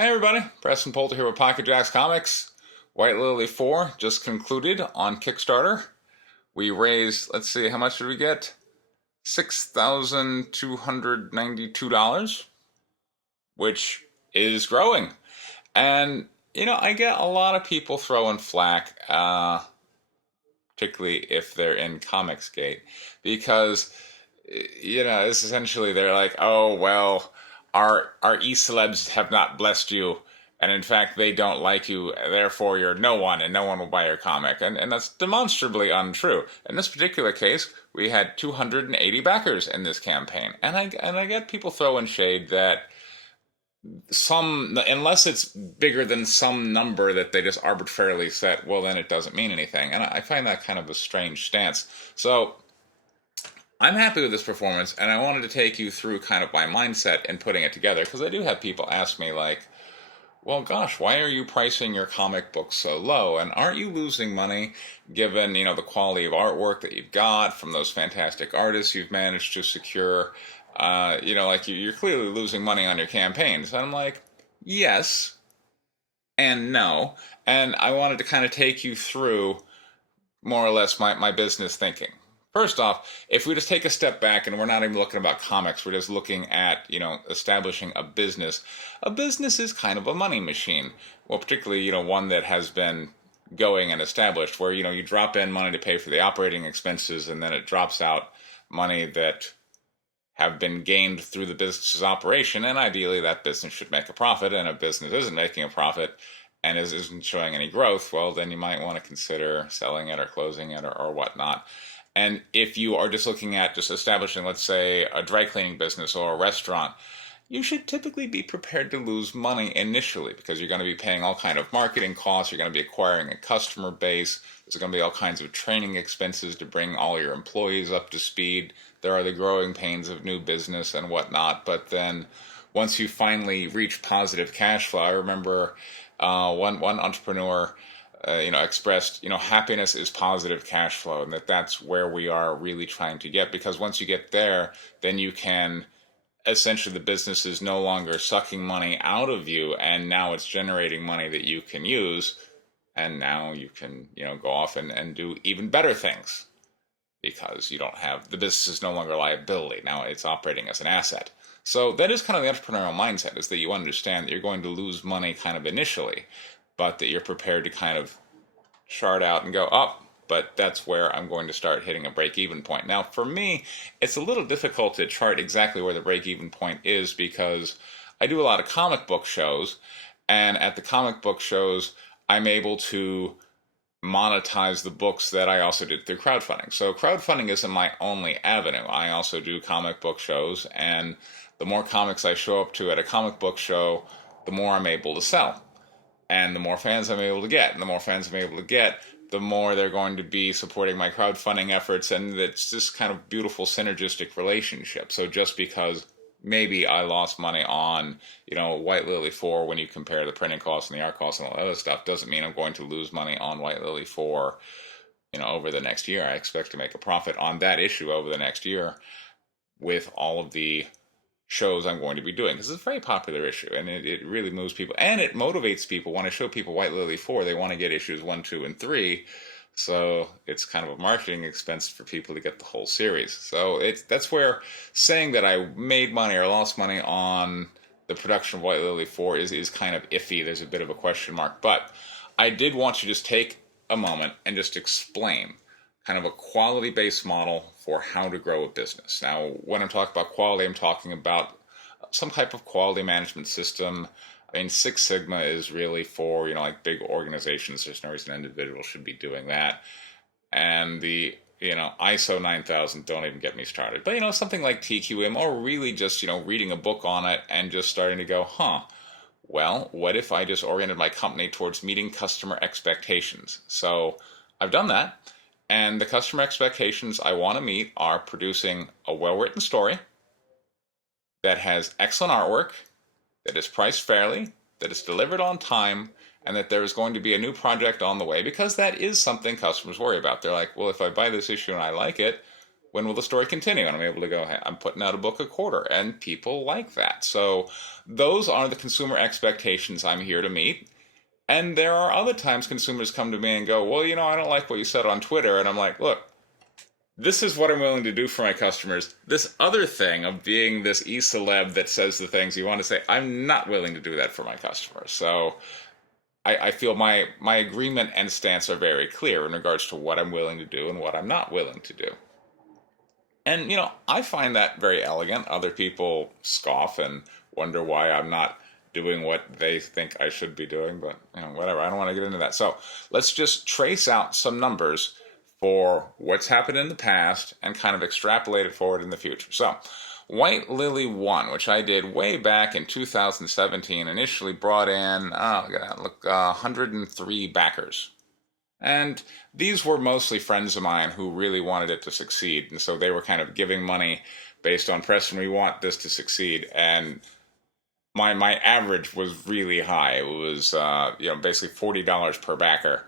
Hey everybody, Preston Poulter here with Pocket Jacks Comics. White Lily 4 just concluded on Kickstarter. We raised, let's see, how much did we get? $6,292, which is growing. And, I get a lot of people throwing flack, particularly if they're in Comicsgate, because, it's essentially they're like, oh, well, our e-celebs have not blessed you, and in fact they don't like you, therefore you're no one and no one will buy your comic. And that's demonstrably untrue. In this particular case, we had 280 backers in this campaign, and I get people throwing shade that unless it's bigger than some number that they just arbitrarily set, well then it doesn't mean anything. And I find that kind of a strange stance. So I'm happy with this performance, and I wanted to take you through kind of my mindset in putting it together, because I do have people ask me, like, well, gosh, why are you pricing your comic books so low? And aren't you losing money given, the quality of artwork that you've got from those fantastic artists you've managed to secure? Like you're clearly losing money on your campaigns. And I'm like, yes and no. And I wanted to kind of take you through more or less my business thinking. First off, if we just take a step back and we're not even looking about comics, we're just looking at, establishing a business. A business is kind of a money machine. Well, particularly, one that has been going and established where, you drop in money to pay for the operating expenses, and then it drops out money that have been gained through the business's operation, and ideally that business should make a profit. And if a business isn't making a profit and isn't showing any growth, well, then you might want to consider selling it or closing it or whatnot. And if you are just looking at just establishing, let's say, a dry cleaning business or a restaurant, you should typically be prepared to lose money initially, because you're going to be paying all kind of marketing costs, you're going to be acquiring a customer base, there's going to be all kinds of training expenses to bring all your employees up to speed. There are the growing pains of new business and whatnot. But then once you finally reach positive cash flow, I remember one entrepreneur expressed, happiness is positive cash flow, and that's where we are really trying to get. Because once you get there, then you can, essentially the business is no longer sucking money out of you, and now it's generating money that you can use, and now you can, go off and do even better things, because you don't have, the business is no longer a liability, now it's operating as an asset. So that is kind of the entrepreneurial mindset, is that you understand that you're going to lose money kind of initially, but that you're prepared to kind of chart out and go up. But that's where I'm going to start hitting a break-even point. Now, for me, it's a little difficult to chart exactly where the break-even point is, because I do a lot of comic book shows, and at the comic book shows, I'm able to monetize the books that I also did through crowdfunding. So crowdfunding isn't my only avenue. I also do comic book shows, and the more comics I show up to at a comic book show, the more I'm able to sell. And the more fans I'm able to get, and the more fans I'm able to get, the more they're going to be supporting my crowdfunding efforts, and it's this kind of beautiful synergistic relationship. So just because maybe I lost money on, White Lily 4 when you compare the printing costs and the art costs and all that other stuff, doesn't mean I'm going to lose money on White Lily 4, over the next year. I expect to make a profit on that issue over the next year with all of the shows I'm going to be doing, because it's a very popular issue, and it really moves people, and it motivates people. When I show people White Lily 4, they want to get issues 1, 2, and 3, so it's kind of a marketing expense for people to get the whole series. So that's where saying that I made money or lost money on the production of White Lily 4 is kind of iffy. There's a bit of a question mark, but I did want to just take a moment and just explain kind of a quality-based model for how to grow a business. Now, when I'm talking about quality, I'm talking about some type of quality management system. I mean, Six Sigma is really for, like big organizations. There's no reason an individual should be doing that. And the, ISO 9000, don't even get me started. But, something like TQM, or really just, reading a book on it and just starting to go, well, what if I just oriented my company towards meeting customer expectations? So I've done that. And the customer expectations I want to meet are producing a well-written story that has excellent artwork, that is priced fairly, that is delivered on time, and that there is going to be a new project on the way, because that is something customers worry about. They're like, well, if I buy this issue and I like it, when will the story continue? And I'm able to go, hey, I'm putting out a book a quarter, and people like that. So those are the consumer expectations I'm here to meet. And there are other times consumers come to me and go, well, I don't like what you said on Twitter. And I'm like, look, this is what I'm willing to do for my customers. This other thing of being this e-celeb that says the things you want to say, I'm not willing to do that for my customers. So I feel my agreement and stance are very clear in regards to what I'm willing to do and what I'm not willing to do. And, I find that very elegant. Other people scoff and wonder why I'm not doing what they think I should be doing, but, whatever. I don't want to get into that. So let's just trace out some numbers for what's happened in the past and kind of extrapolate it forward in the future. So, White Lily 1, which I did way back in 2017, initially brought in, 103 backers. And these were mostly friends of mine who really wanted it to succeed. And so they were kind of giving money based on, Preston, we want this to succeed. And my average was really high. It was, basically $40 per backer.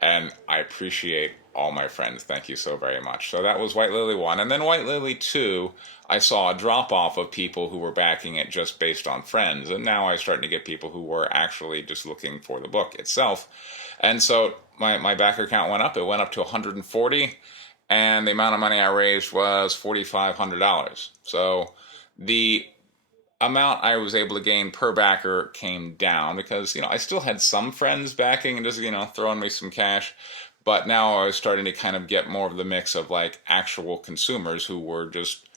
And I appreciate all my friends. Thank you so very much. So that was White Lily 1. And then White Lily 2, I saw a drop off of people who were backing it just based on friends. And now I'm starting to get people who were actually just looking for the book itself. And so my backer count went up. It went up to 140. And the amount of money I raised was $4,500. So the amount I was able to gain per backer came down because, I still had some friends backing and just, throwing me some cash. But now I was starting to kind of get more of the mix of like actual consumers who were just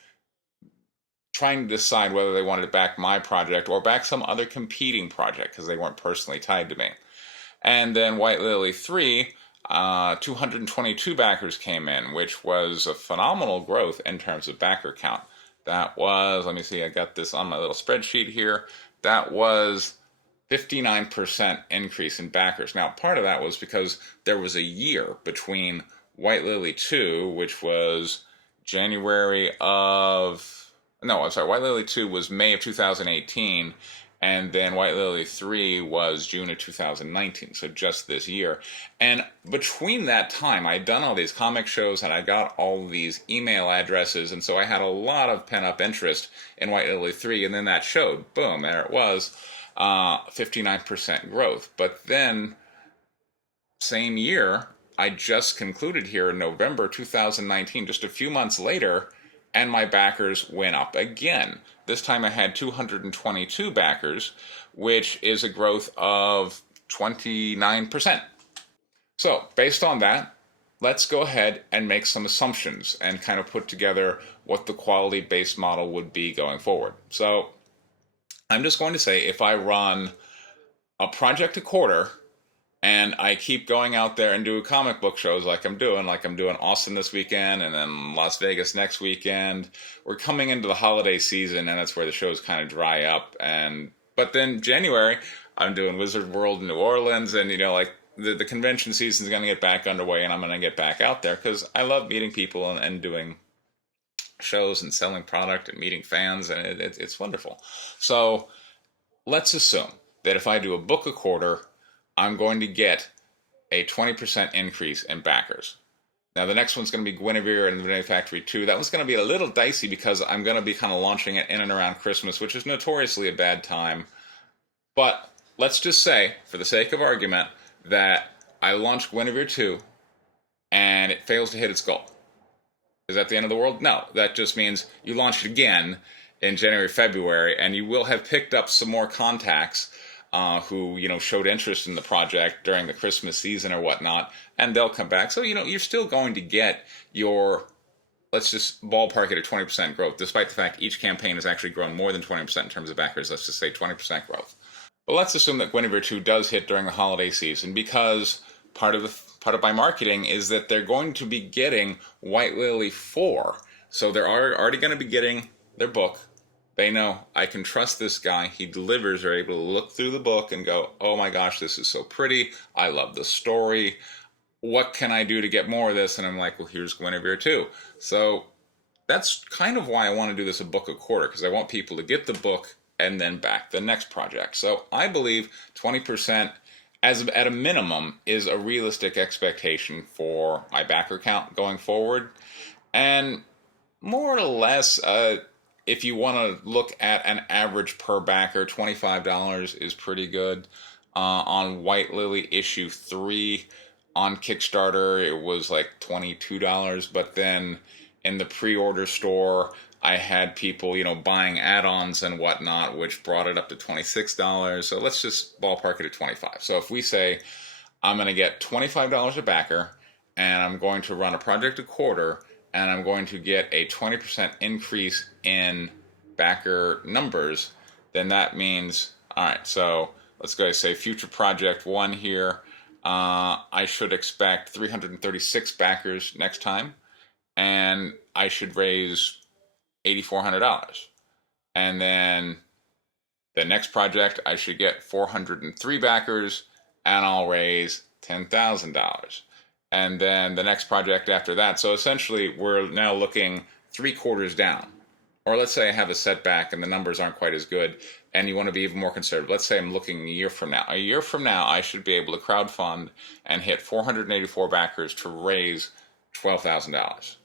trying to decide whether they wanted to back my project or back some other competing project because they weren't personally tied to me. And then White Lily 3, 222 backers came in, which was a phenomenal growth in terms of backer count. That was, let me see, I got this on my little spreadsheet here. That was 59% increase in backers. Now, part of that was because there was a year between White Lily 2, which was White Lily 2 was May of 2018, and then White Lily 3 was June of 2019, so just this year. And between that time, I'd done all these comic shows, and I got all these email addresses, and so I had a lot of pent-up interest in White Lily 3, and then that showed. Boom, there it was. 59% growth. But then, same year, I just concluded here in November 2019, just a few months later, and my backers went up again. This time I had 222 backers, which is a growth of 29%. So, based on that, let's go ahead and make some assumptions and kind of put together what the quality-based model would be going forward. So, I'm just going to say if I run a project a quarter and I keep going out there and do comic book shows like I'm doing Austin this weekend and then Las Vegas next weekend, we're coming into the holiday season and that's where the shows kind of dry up. But then January, I'm doing Wizard World in New Orleans, and the convention season is going to get back underway, and I'm going to get back out there because I love meeting people and doing shows and selling product and meeting fans, and it's wonderful. So let's assume that if I do a book a quarter, I'm going to get a 20% increase in backers. Now the next one's going to be Guinevere and the Vanilla Factory 2. That one's going to be a little dicey because I'm going to be kind of launching it in and around Christmas, which is notoriously a bad time. But let's just say, for the sake of argument, that I launch Guinevere 2 and it fails to hit its goal. Is that the end of the world? No. That just means you launch it again in January, February, and you will have picked up some more contacts who showed interest in the project during the Christmas season or whatnot, and they'll come back. So you're still going to get your, let's just ballpark it at 20% growth, despite the fact each campaign has actually grown more than 20% in terms of backers. Let's just say 20% growth. But let's assume that Guinevere 2 does hit during the holiday season, because part of my marketing is that they're going to be getting White Lily 4. So they're already going to be getting their book. They know, I can trust this guy. He delivers. They're able to look through the book and go, oh my gosh, this is so pretty. I love the story. What can I do to get more of this? And I'm like, well, here's Guinevere 2. So that's kind of why I want to do this a book a quarter, because I want people to get the book and then back the next project. So I believe 20% at a minimum is a realistic expectation for my backer count going forward. And More or less, if you want to look at an average per backer, $25 is pretty good. On White Lily issue 3 on Kickstarter, it was like $22, but then in the pre-order store, I had people, buying add-ons and whatnot, which brought it up to $26. So let's just ballpark it at 25. So if we say I'm going to get $25 a backer, and I'm going to run a project a quarter, and I'm going to get a 20% increase in backer numbers, then that means, all right, so let's go say future project 1 here. I should expect 336 backers next time, and I should raise $8,400. And then the next project, I should get 403 backers, and I'll raise $10,000. And then the next project after that. So essentially, we're now looking 3 quarters down. Or let's say I have a setback and the numbers aren't quite as good, and you want to be even more conservative. Let's say I'm looking a year from now. A year from now, I should be able to crowdfund and hit 484 backers to raise $12,000.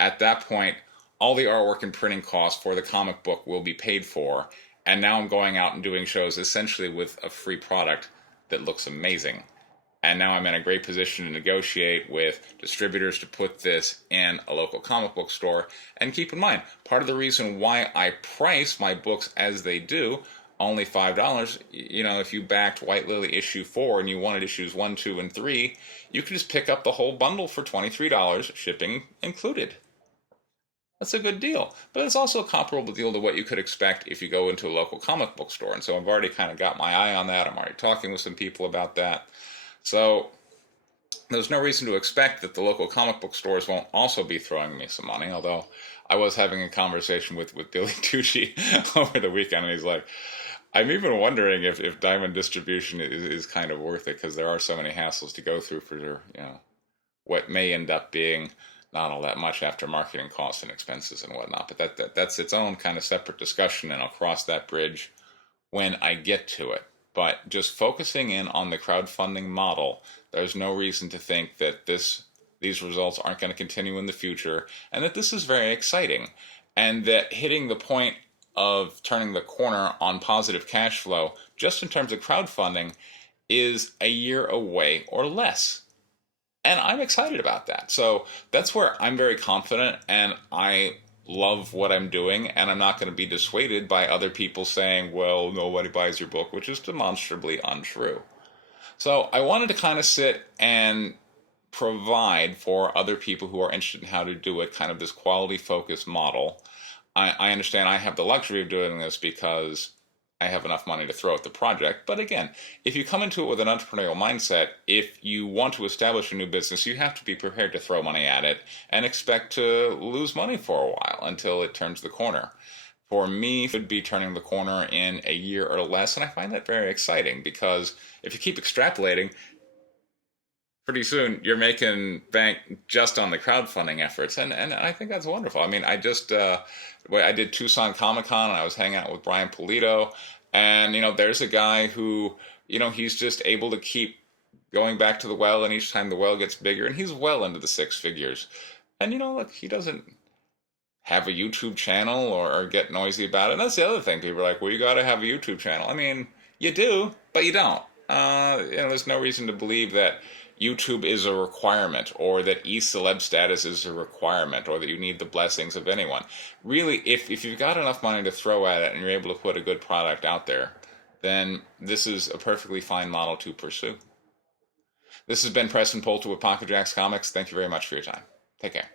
At that point, all the artwork and printing costs for the comic book will be paid for, and now I'm going out and doing shows essentially with a free product that looks amazing. And now I'm in a great position to negotiate with distributors to put this in a local comic book store. And keep in mind, part of the reason why I price my books as they do, only $5, if you backed White Lily issue 4 and you wanted issues 1, 2, and 3, you can just pick up the whole bundle for $23, shipping included. That's a good deal. But it's also a comparable deal to what you could expect if you go into a local comic book store. And so I've already kind of got my eye on that. I'm already talking with some people about that. So there's no reason to expect that the local comic book stores won't also be throwing me some money, although I was having a conversation with Billy Tucci over the weekend, and he's like, I'm even wondering if Diamond Distribution is kind of worth it, because there are so many hassles to go through for what may end up being not all that much after marketing costs and expenses and whatnot. But that's its own kind of separate discussion, and I'll cross that bridge when I get to it. But just focusing in on the crowdfunding model, there's no reason to think that these results aren't going to continue in the future, and that this is very exciting, and that hitting the point of turning the corner on positive cash flow, just in terms of crowdfunding, is a year away or less. And I'm excited about that. So that's where I'm very confident, and I love what I'm doing, and I'm not going to be dissuaded by other people saying, well, nobody buys your book, which is demonstrably untrue. So I wanted to kind of sit and provide for other people who are interested in how to do it, kind of this quality focused model. I understand I have the luxury of doing this because I have enough money to throw at the project. But again, if you come into it with an entrepreneurial mindset, if you want to establish a new business, you have to be prepared to throw money at it and expect to lose money for a while until it turns the corner. For me, it would be turning the corner in a year or less, and I find that very exciting, because if you keep extrapolating, pretty soon you're making bank just on the crowdfunding efforts, and I think that's wonderful. I mean, I did Tucson Comic Con, and I was hanging out with Brian Polito, and there's a guy who he's just able to keep going back to the well, and each time the well gets bigger, and he's well into the 6 figures. And look, he doesn't have a YouTube channel or get noisy about it. And that's the other thing. People are like, well, you got to have a YouTube channel. I mean, you do, but you don't. There's no reason to believe that YouTube is a requirement, or that e-celeb status is a requirement, or that you need the blessings of anyone. Really, if you've got enough money to throw at it and you're able to put a good product out there, then this is a perfectly fine model to pursue. This has been Preston Poulter with Pocket Jacks Comics. Thank you very much for your time. Take care.